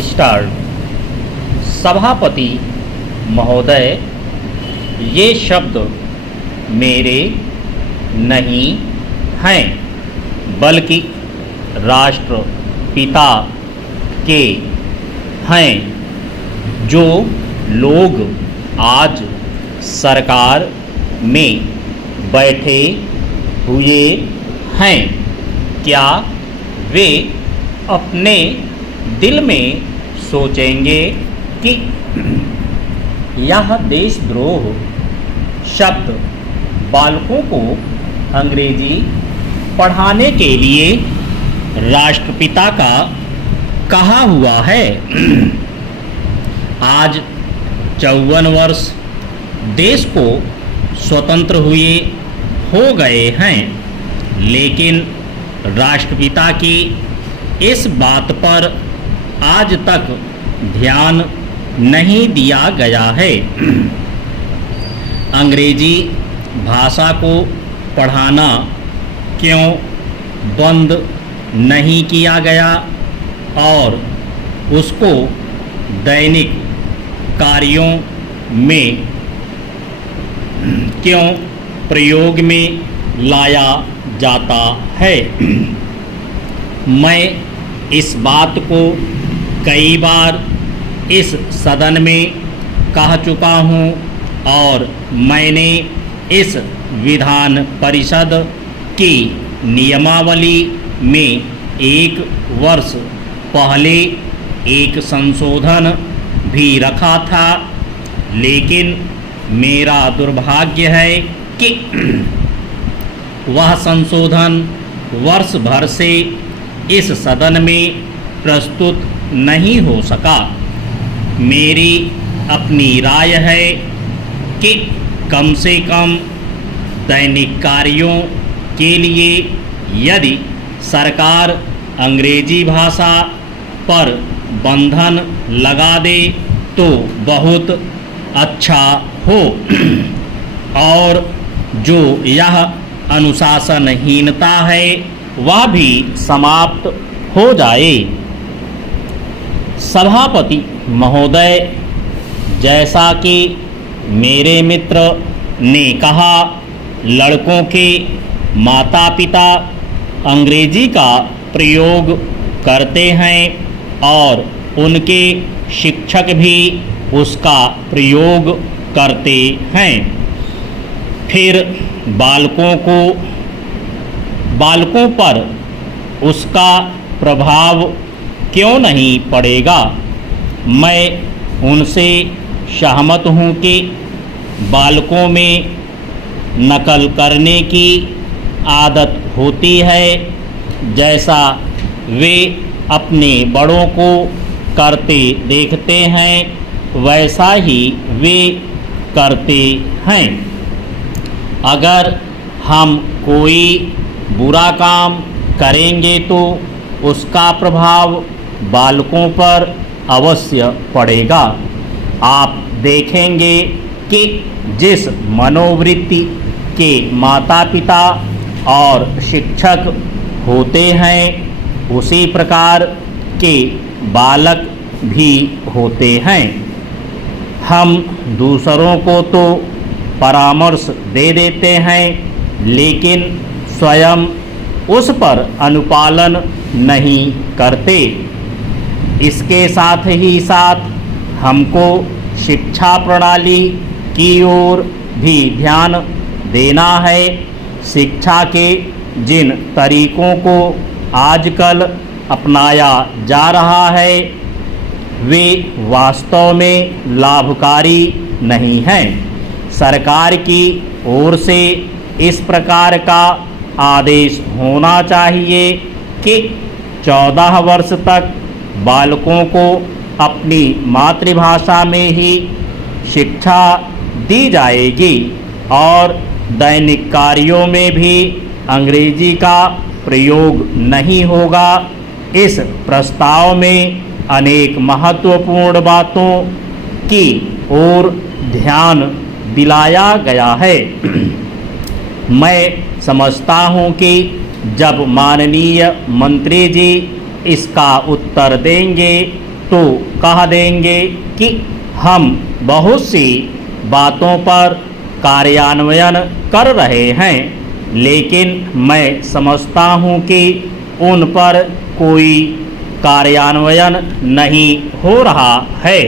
Start. सभापति महोदय, ये शब्द मेरे नहीं हैं, बल्कि राष्ट्रपिता के हैं। जो लोग आज सरकार में बैठे हुए हैं, क्या वे अपने दिल में सोचेंगे कि यह देशद्रोह शब्द बालकों को अंग्रेजी पढ़ाने के लिए राष्ट्रपिता का कहा हुआ है? आज 54 वर्ष देश को स्वतंत्र हुए हो गए हैं, लेकिन राष्ट्रपिता की इस बात पर आज तक ध्यान नहीं दिया गया है। अंग्रेजी भाषा को पढ़ाना क्यों बंद नहीं किया गया और उसको दैनिक कार्यों में क्यों प्रयोग में लाया जाता है? मैं इस बात को कई बार इस सदन में कह चुका हूँ और मैंने इस विधान परिषद की नियमावली में 1 वर्ष पहले एक संशोधन भी रखा था, लेकिन मेरा दुर्भाग्य है कि वह संशोधन वर्ष भर से इस सदन में प्रस्तुत नहीं हो सका। मेरी अपनी राय है कि कम से कम दैनिक कार्यों के लिए यदि सरकार अंग्रेजी भाषा पर बंधन लगा दे तो बहुत अच्छा हो और जो यह अनुशासनहीनता है वह भी समाप्त हो जाए। सभापति महोदय, जैसा कि मेरे मित्र ने कहा, लड़कों के माता पिता अंग्रेजी का प्रयोग करते हैं और उनके शिक्षक भी उसका प्रयोग करते हैं। फिर बालकों पर उसका प्रभाव क्यों नहीं पड़ेगा? मैं उनसे सहमत हूँ कि बालकों में नकल करने की आदत होती है, जैसा वे अपने बड़ों को करते देखते हैं वैसा ही वे करते हैं। अगर हम कोई बुरा काम करेंगे तो उसका प्रभाव बालकों पर अवश्य पड़ेगा। आप देखेंगे कि जिस मनोवृत्ति के माता पिता और शिक्षक होते हैं उसी प्रकार के बालक भी होते हैं। हम दूसरों को तो परामर्श दे देते हैं, लेकिन स्वयं उस पर अनुपालन नहीं करते। इसके साथ ही साथ हमको शिक्षा प्रणाली की ओर भी ध्यान देना है। शिक्षा के जिन तरीकों को आजकल अपनाया जा रहा है वे वास्तव में लाभकारी नहीं हैं। सरकार की ओर से इस प्रकार का आदेश होना चाहिए कि 14 वर्ष तक बालकों को अपनी मातृभाषा में ही शिक्षा दी जाएगी और दैनिक कार्यों में भी अंग्रेजी का प्रयोग नहीं होगा। इस प्रस्ताव में अनेक महत्वपूर्ण बातों की ओर ध्यान दिलाया गया है। मैं समझता हूं कि जब माननीय मंत्री जी इसका उत्तर देंगे तो कह देंगे कि हम बहुत सी बातों पर कार्यान्वयन कर रहे हैं, लेकिन मैं समझता हूँ कि उन पर कोई कार्यान्वयन नहीं हो रहा है।